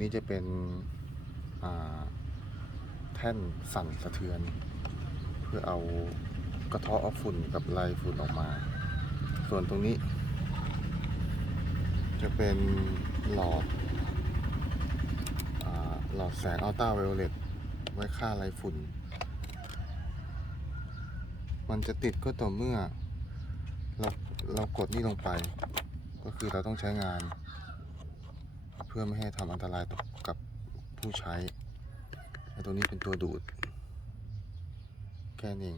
นี้จะเป็นแท่นสั่นสะเทือน เพื่อเอากระเทาะเอาฝุ่นกับลายฝุ่นออกมา ส่วนตรงนี้ จะเป็นหลอดอหลอดแสงอัลตราไวโอเลตไว้ฆ่าลายฝุ่น มันจะติดก็ต่อเมื่อเราเรากดนี่ลงไป ก็คือเราต้องใช้งาน เพื่อไม่ให้ทำอันตรายต่อกับผู้ใช้ไอ้ตัวนี้เป็นตัวดูด แค่นี้